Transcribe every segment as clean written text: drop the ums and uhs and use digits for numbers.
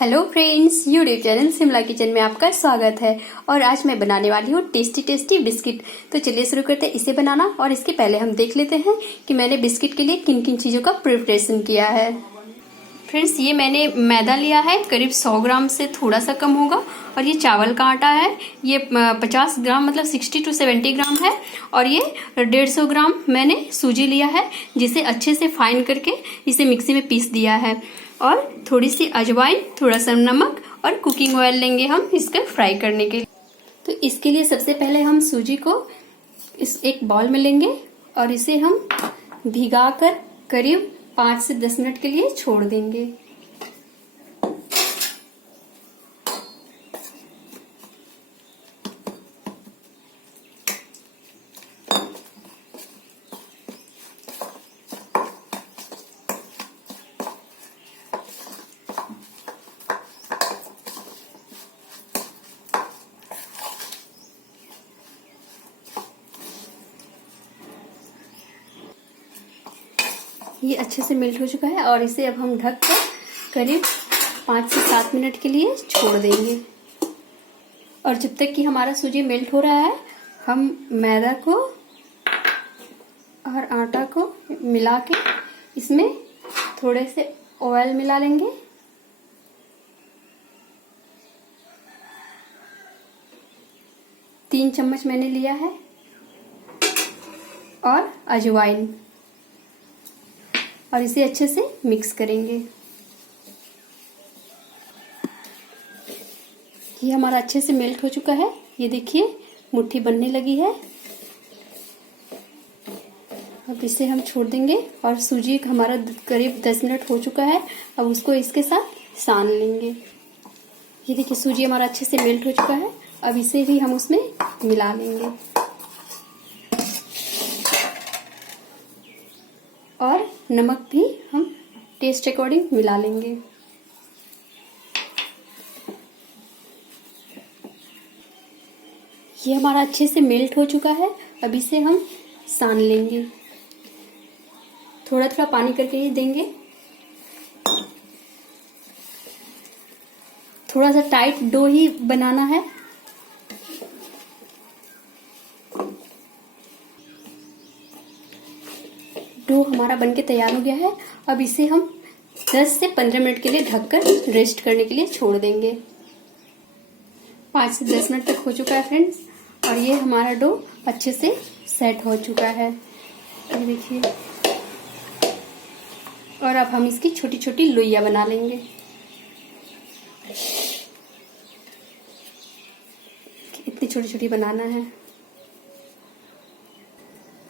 Hello friends, YouTube channel Shimla kitchen में आपका स्वागत है। और आज मैं बनाने वाली हूँ टेस्टी टेस्टी बिस्किट। तो चलिए शुरू करते हैं इसे बनाना। और इसके पहले हम देख लेते हैं कि मैंने बिस्किट के लिए किन किन चीज़ों का प्रिपरेशन किया है। फ्रेंड्स, ये मैंने मैदा लिया है, करीब 100 ग्राम से थोड़ा सा कम होगा। और ये चावल का आटा है, ये 50 ग्राम मतलब 60 to 70 ग्राम है। और ये 150 ग्राम मैंने सूजी लिया है, जिसे अच्छे से फाइन करके इसे मिक्सी में पीस दिया है। और थोड़ी सी अजवाइन, थोड़ा सा नमक और कुकिंग ऑयल लेंगे हम इसका फ्राई करने के लिए। तो इसके लिए सबसे पहले हम सूजी को इस एक बाउल में लेंगे और इसे हम भिगाकर करीब 5 से 10 मिनट के लिए छोड़ देंगे। ये अच्छे से मेल्ट हो चुका है और इसे अब हम ढक कर करीब 5 से 7 मिनट के लिए छोड़ देंगे। और जब तक कि हमारा सूजी मेल्ट हो रहा है, हम मैदा को और आटा को मिला के इसमें थोड़े से ऑयल मिला लेंगे। तीन चम्मच मैंने लिया है। और अजवाइन, और इसे अच्छे से मिक्स करेंगे। ये हमारा अच्छे से मेल्ट हो चुका है। ये देखिए मुट्ठी बनने लगी है। अब इसे हम छोड़ देंगे। और सूजी हमारा करीब 10 मिनट हो चुका है। अब उसको इसके साथ सान लेंगे। ये देखिए सूजी हमारा अच्छे से मेल्ट हो चुका है। अब इसे भी हम उसमें मिला लेंगे और नमक भी हम टेस्ट अकॉर्डिंग मिला लेंगे। ये हमारा अच्छे से मेल्ट हो चुका है। अब इसे हम सान लेंगे। थोड़ा थोड़ा पानी करके ही देंगे। थोड़ा सा टाइट डो ही बनाना है। डो हमारा बनके तैयार हो गया है। अब इसे हम 10 से 15 मिनट के लिए ढककर रेस्ट करने के लिए छोड़ देंगे। 5 से 10 मिनट तक हो चुका है फ्रेंड्स। और ये हमारा डो अच्छे से सेट हो चुका है, ये देखिए। और अब हम इसकी छोटी छोटी लोइयां बना लेंगे। इतनी छोटी छोटी बनाना है।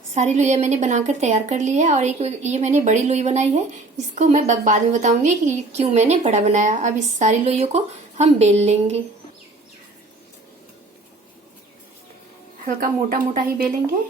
सारी लोइयां मैंने बनाकर तैयार कर ली है। और एक ये मैंने बड़ी लोई बनाई है। इसको मैं बाद में बताऊंगी कि क्यों मैंने बड़ा बनाया। अब इस सारी लोइयों को हम बेल लेंगे। हल्का मोटा मोटा ही बेलेंगे।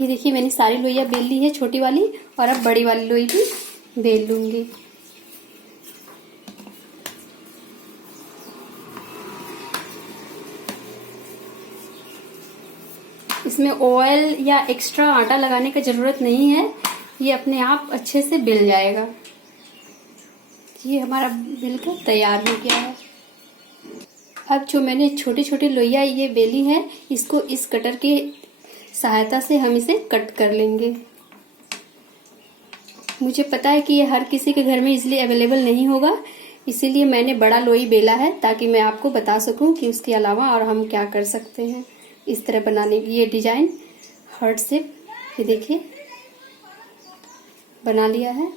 ये देखिए मैंने सारी लोइयां बेल ली है, छोटी वाली। और अब बड़ी वाली लोई भी बेल लूंगी। इसमें ऑयल या एक्स्ट्रा आटा लगाने की जरूरत नहीं है। ये अपने आप अच्छे से बेल जाएगा। ये हमारा बिल्कुल तैयार हो गया है। अब जो मैंने छोटी छोटी लोइयां ये बेली है, इसको इस कटर की सहायता से हम इसे कट कर लेंगे। मुझे पता है कि ये हर किसी के घर में इसलिए अवेलेबल नहीं होगा, इसीलिए मैंने बड़ा लोई बेला है, ताकि मैं आपको बता सकूं कि उसके अलावा और हम क्या कर सकते हैं इस तरह बनाने की। ये डिजाइन हार्ट शेप, ये देखिए बना लिया है।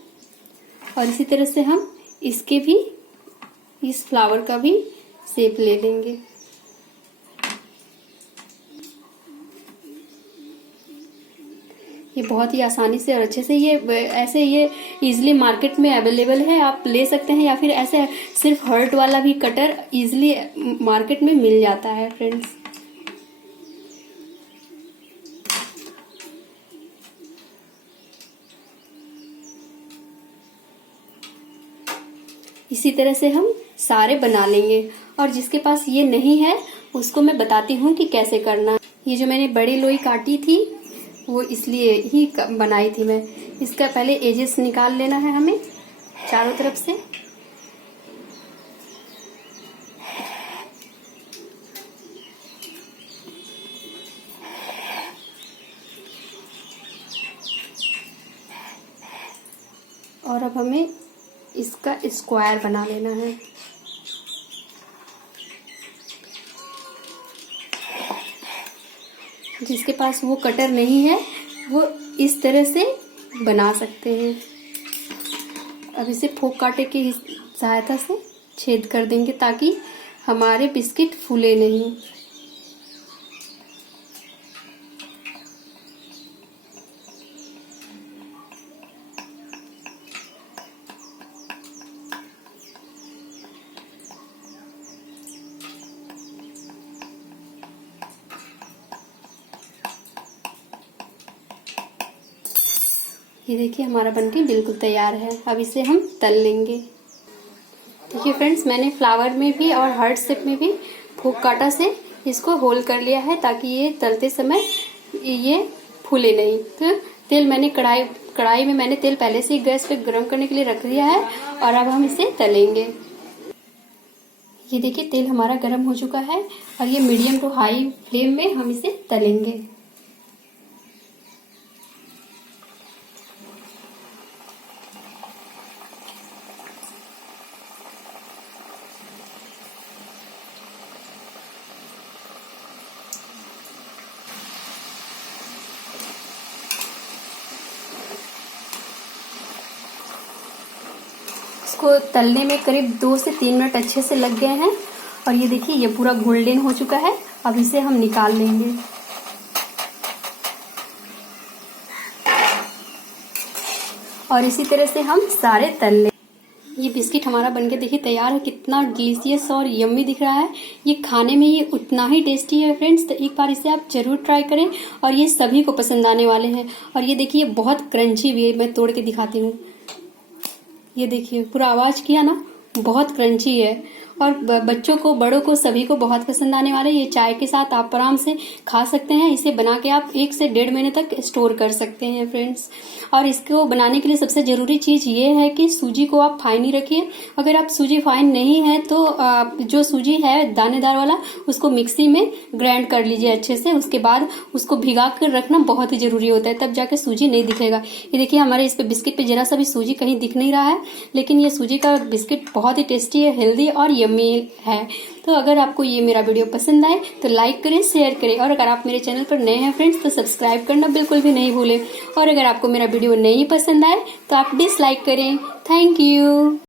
और इसी तरह से हम इसके भी, इस फ्लावर का भी शेप ले लेंगे। ये बहुत ही आसानी से और अच्छे से ये इजीली मार्केट में अवेलेबल है, आप ले सकते हैं। या फिर ऐसे सिर्फ हर्ट वाला भी कटर इजीली मार्केट में मिल जाता है फ्रेंड्स। इसी तरह से हम सारे बना लेंगे। और जिसके पास ये नहीं है उसको मैं बताती हूँ कि कैसे करना। ये जो मैंने बड़ी लोई काटी थी वो इसलिए ही बनाई थी मैं। इसका पहले एजेस निकाल लेना है हमें चारों तरफ से। और अब हमें इसका स्क्वायर बना लेना है। जिसके पास वो कटर नहीं है वो इस तरह से बना सकते हैं। अब इसे फोक कांटे की सहायता से छेद कर देंगे ताकि हमारे बिस्किट फूले नहीं। ये देखिए हमारा बनके बिल्कुल तैयार है। अब इसे हम तल लेंगे। देखिए फ्रेंड्स, मैंने फ्लावर में भी और हार्ट शेप में भी फोक कांटा से इसको होल कर लिया है ताकि ये तलते समय ये फूले नहीं। तो तेल मैंने कढ़ाई में मैंने तेल पहले से ही गैस पे गर्म करने के लिए रख दिया है और अब हम इसे तलेंगे। ये देखिए तेल हमारा गर्म हो चुका है और ये मीडियम टू हाई फ्लेम में हम इसे तलेंगे। इसको तलने में करीब 2 से 3 मिनट अच्छे से लग गए हैं और ये देखिए ये पूरा गोल्डन हो चुका है। अब इसे हम निकाल लेंगे। और इसी तरह से हम सारे तल लेंगे। ये बिस्किट हमारा बनके देखिए तैयार है। कितना डिलीशियस और यम्मी दिख रहा है। ये खाने में ये उतना ही टेस्टी है फ्रेंड्स। तो एक बार इसे आप जरूर ट्राई करें और ये सभी को पसंद आने वाले हैं। और ये देखिए बहुत क्रंची भी है। मैं तोड़ के दिखाती हूँ। ये देखिए पूरा आवाज किया ना, बहुत क्रंची है और बच्चों को बड़ों को सभी को बहुत पसंद आने वाले। ये चाय के साथ आप आराम से खा सकते हैं। इसे बना के आप 1 से 1.5 महीने तक स्टोर कर सकते हैं फ्रेंड्स। और इसको बनाने के लिए सबसे जरूरी चीज ये है कि सूजी को आप फाइन ही रखिए। अगर आप सूजी फाइन नहीं है तो जो सूजी है दानेदार वाला उसको मिक्सी में ग्राइंड कर लीजिए अच्छे से। उसके बाद उसको भिगा कर रखना बहुत ही जरूरी होता है, तब जाके सूजी नहीं दिखेगा। ये देखिए हमारे इस पे बिस्किट पे जरा सा भी सूजी कहीं दिख नहीं रहा है, लेकिन ये सूजी का बिस्किट बहुत ही टेस्टी है, हेल्दी और यम्मी है। तो अगर आपको ये मेरा वीडियो पसंद आए तो लाइक करें, शेयर करें और अगर आप मेरे चैनल पर नए हैं फ्रेंड्स तो सब्सक्राइब करना बिल्कुल भी नहीं भूलें। और अगर आपको मेरा वीडियो नहीं पसंद आए तो आप डिसलाइक करें। Thank you.